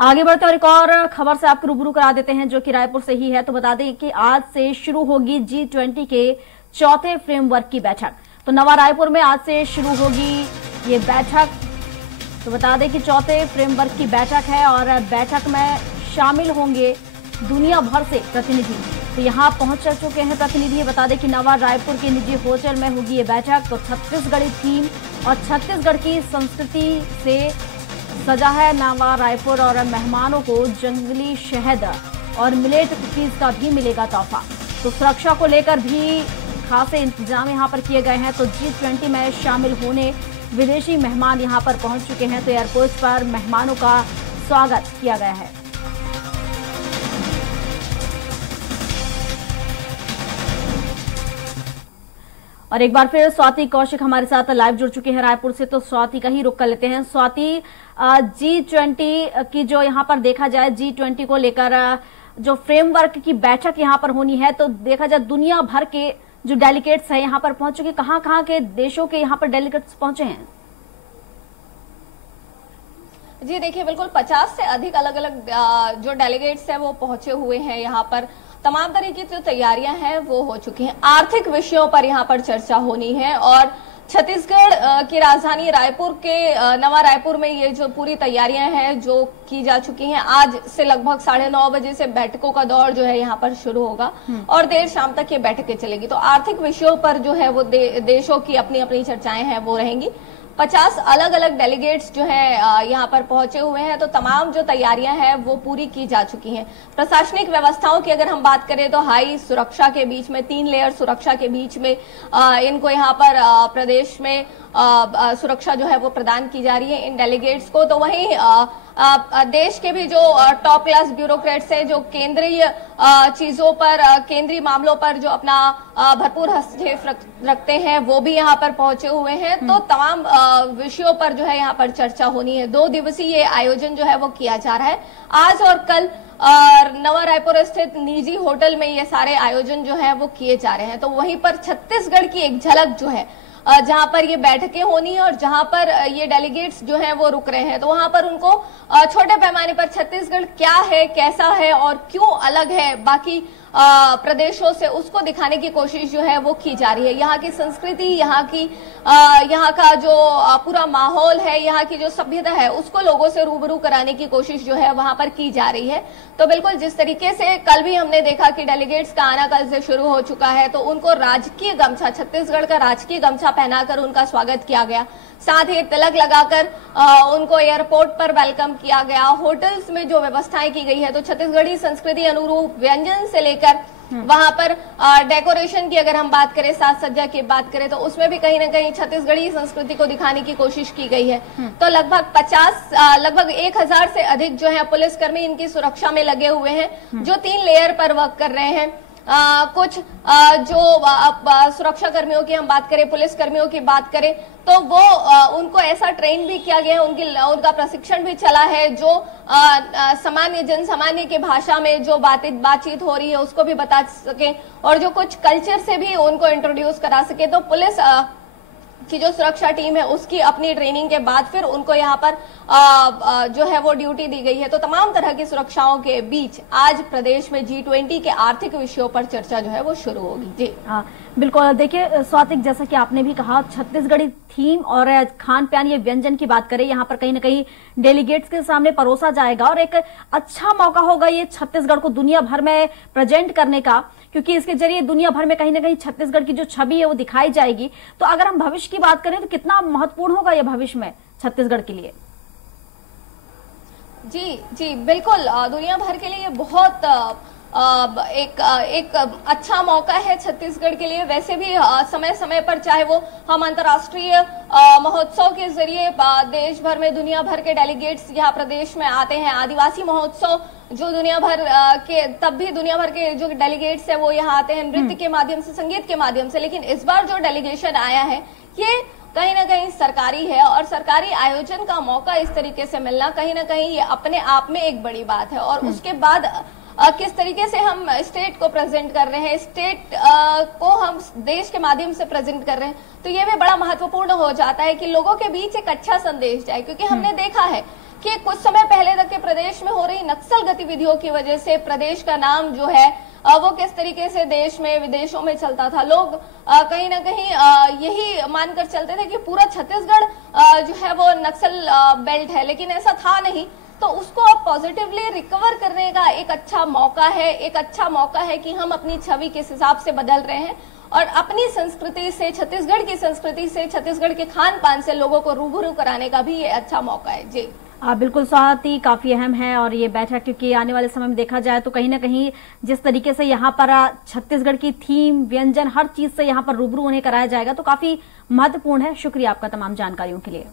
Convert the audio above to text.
आगे बढ़ते और एक और खबर से आपको रूबरू करा देते हैं जो कि रायपुर से ही है। तो बता दें कि आज से शुरू होगी G20 के चौथे फ्रेमवर्क की बैठक। तो नवा रायपुर में आज से शुरू होगी ये बैठक। तो बता दें कि चौथे फ्रेमवर्क की बैठक है और बैठक में शामिल होंगे दुनिया भर से प्रतिनिधि। तो यहाँ पहुंच चुके हैं प्रतिनिधि। बता दें कि नवा रायपुर के निजी होटल में होगी ये बैठक। तो छत्तीसगढ़ी थीम और छत्तीसगढ़ की संस्कृति से सजा है नवा रायपुर और मेहमानों को जंगली शहद और मिलेट कुकीज का भी मिलेगा तोहफा। तो सुरक्षा को लेकर भी खासे इंतजाम यहां पर किए गए हैं। तो G20 में शामिल होने विदेशी मेहमान यहां पर पहुंच चुके हैं। तो एयरपोर्ट पर मेहमानों का स्वागत किया गया है। और एक बार फिर स्वाति कौशिक हमारे साथ लाइव जुड़ चुके हैं रायपुर से। तो स्वाति का ही रुख कर लेते हैं। स्वाति, G20 की जो यहाँ पर देखा जाए G20 को लेकर जो फ्रेमवर्क की बैठक यहाँ पर होनी है, तो देखा जाए दुनिया भर के जो डेलीगेट्स हैं यहाँ पर पहुंच चुके। कहाँ के देशों के यहाँ पर डेलीगेट्स पहुंचे हैं? जी देखिए, बिल्कुल 50 से अधिक अलग अलग जो डेलीगेट्स हैं वो पहुंचे हुए हैं यहाँ पर। तमाम तरीके की जो तैयारियां हैं वो हो चुकी हैं। आर्थिक विषयों पर यहाँ पर चर्चा होनी है और छत्तीसगढ़ की राजधानी रायपुर के नवा रायपुर में ये जो पूरी तैयारियां हैं जो की जा चुकी हैं। आज से लगभग 9:30 बजे से बैठकों का दौर जो है यहाँ पर शुरू होगा और देर शाम तक ये बैठकें चलेगी। तो आर्थिक विषयों पर जो है वो देशों की अपनी अपनी चर्चाएं हैं वो रहेंगी। 50 अलग अलग डेलीगेट्स जो है यहाँ पर पहुंचे हुए हैं। तो तमाम जो तैयारियां हैं वो पूरी की जा चुकी हैं। प्रशासनिक व्यवस्थाओं की अगर हम बात करें तो हाई सुरक्षा के बीच में, 3 लेयर सुरक्षा के बीच में इनको यहाँ पर प्रदेश में सुरक्षा जो है वो प्रदान की जा रही है इन डेलीगेट्स को। तो वहीं देश के भी जो टॉप क्लास ब्यूरोक्रेट्स हैं जो केंद्रीय चीजों पर, केंद्रीय मामलों पर जो अपना भरपूर हस्तक्षेप रखते हैं वो भी यहाँ पर पहुंचे हुए हैं। तो तमाम विषयों पर जो है यहाँ पर चर्चा होनी है। 2 दिवसीय ये आयोजन जो है वो किया जा रहा है। आज और कल नवा रायपुर स्थित निजी होटल में ये सारे आयोजन जो है वो किए जा रहे हैं। तो वहीं पर छत्तीसगढ़ की एक झलक जो है जहां पर ये बैठकें होनी है और जहां पर ये डेलीगेट्स जो हैं वो रुक रहे हैं, तो वहां पर उनको छोटे पैमाने पर छत्तीसगढ़ क्या है, कैसा है और क्यों अलग है बाकी प्रदेशों से, उसको दिखाने की कोशिश जो है वो की जा रही है। यहाँ की संस्कृति, यहाँ का जो पूरा माहौल है, यहाँ की जो सभ्यता है, उसको लोगों से रूबरू कराने की कोशिश जो है वहां पर की जा रही है। तो बिल्कुल जिस तरीके से कल भी हमने देखा कि डेलीगेट्स का आना कल से शुरू हो चुका है, तो उनको राजकीय गमछा, छत्तीसगढ़ का राजकीय गमछा पहनाकर उनका स्वागत किया गया। साथ ही तिलक लगाकर उनको एयरपोर्ट पर वेलकम किया गया। होटल्स में जो व्यवस्थाएं की गई है, तो छत्तीसगढ़ी संस्कृति अनुरूप व्यंजन से लेकर वहां पर डेकोरेशन की अगर हम बात करें, साज सज्जा की बात करें, तो उसमें भी कहीं ना कहीं छत्तीसगढ़ी संस्कृति को दिखाने की कोशिश की गई है। तो लगभग 1000 से अधिक जो है पुलिसकर्मी इनकी सुरक्षा में लगे हुए हैं, जो 3 लेयर पर वर्क कर रहे हैं। कुछ जो सुरक्षा कर्मियों की हम बात करें, पुलिस कर्मियों की बात करें, तो वो उनको ऐसा ट्रेन भी किया गया है, उनका प्रशिक्षण भी चला है जो सामान्य जनसामान्य की भाषा में जो बातचीत हो रही है उसको भी बता सके और जो कुछ कल्चर से भी उनको इंट्रोड्यूस करा सके। तो पुलिस की जो सुरक्षा टीम है उसकी अपनी ट्रेनिंग के बाद फिर उनको यहाँ पर जो है वो ड्यूटी दी गई है। तो तमाम तरह की सुरक्षाओं के बीच आज प्रदेश में G20 के आर्थिक विषयों पर चर्चा जो है वो शुरू होगी। जी हाँ, बिल्कुल। देखिए स्वातिक, जैसा कि आपने भी कहा, छत्तीसगढ़ी थीम और खान पान, ये व्यंजन की बात करें, यहाँ पर कहीं ना कहीं डेलीगेट्स के सामने परोसा जाएगा और एक अच्छा मौका होगा ये छत्तीसगढ़ को दुनिया भर में प्रेजेंट करने का, क्योंकि इसके जरिए दुनिया भर में कहीं ना कहीं छत्तीसगढ़ की जो छवि है वो दिखाई जाएगी। तो अगर हम भविष्य की बात करें तो कितना महत्वपूर्ण होगा ये भविष्य में छत्तीसगढ़ के लिए? जी बिल्कुल, दुनिया भर के लिए बहुत एक अच्छा मौका है छत्तीसगढ़ के लिए। वैसे भी समय समय पर चाहे वो हम अंतर्राष्ट्रीय महोत्सव के जरिए देश भर में दुनिया भर के डेलीगेट्स यहाँ प्रदेश में आते हैं। आदिवासी महोत्सव जो दुनिया भर के, तब भी दुनिया भर के जो डेलीगेट्स है वो यहाँ आते हैं नृत्य के माध्यम से, संगीत के माध्यम से। लेकिन इस बार जो डेलीगेशन आया है ये कहीं ना कहीं सरकारी है और सरकारी आयोजन का मौका इस तरीके से मिलना कहीं ना कहीं ये अपने आप में एक बड़ी बात है। और उसके बाद किस तरीके से हम स्टेट को प्रेजेंट कर रहे हैं, स्टेट को हम देश के माध्यम से प्रेजेंट कर रहे हैं, तो ये भी बड़ा महत्वपूर्ण हो जाता है कि लोगों के बीच एक अच्छा संदेश जाए। क्योंकि हमने देखा है कि कुछ समय पहले तक के प्रदेश में हो रही नक्सल गतिविधियों की वजह से प्रदेश का नाम जो है वो किस तरीके से देश में विदेशों में चलता था। लोग कहीं ना कहीं यही मानकर चलते थे कि पूरा छत्तीसगढ़ जो है वो नक्सल बेल्ट है, लेकिन ऐसा था नहीं। तो उसको अब पॉजिटिवली रिकवर करने का एक अच्छा मौका है कि हम अपनी छवि किस हिसाब से बदल रहे हैं और अपनी संस्कृति से, छत्तीसगढ़ की संस्कृति से, छत्तीसगढ़ के खान पान से लोगों को रूबरू कराने का भी ये अच्छा मौका है। जी बिल्कुल स्वाति, काफी अहम है और ये बैठक, क्योंकि आने वाले समय में देखा जाए तो कहीं ना कहीं जिस तरीके से यहाँ पर छत्तीसगढ़ की थीम, व्यंजन, हर चीज से यहाँ पर रूबरू उन्हें कराया जाएगा तो काफी महत्वपूर्ण है। शुक्रिया आपका तमाम जानकारियों के लिए।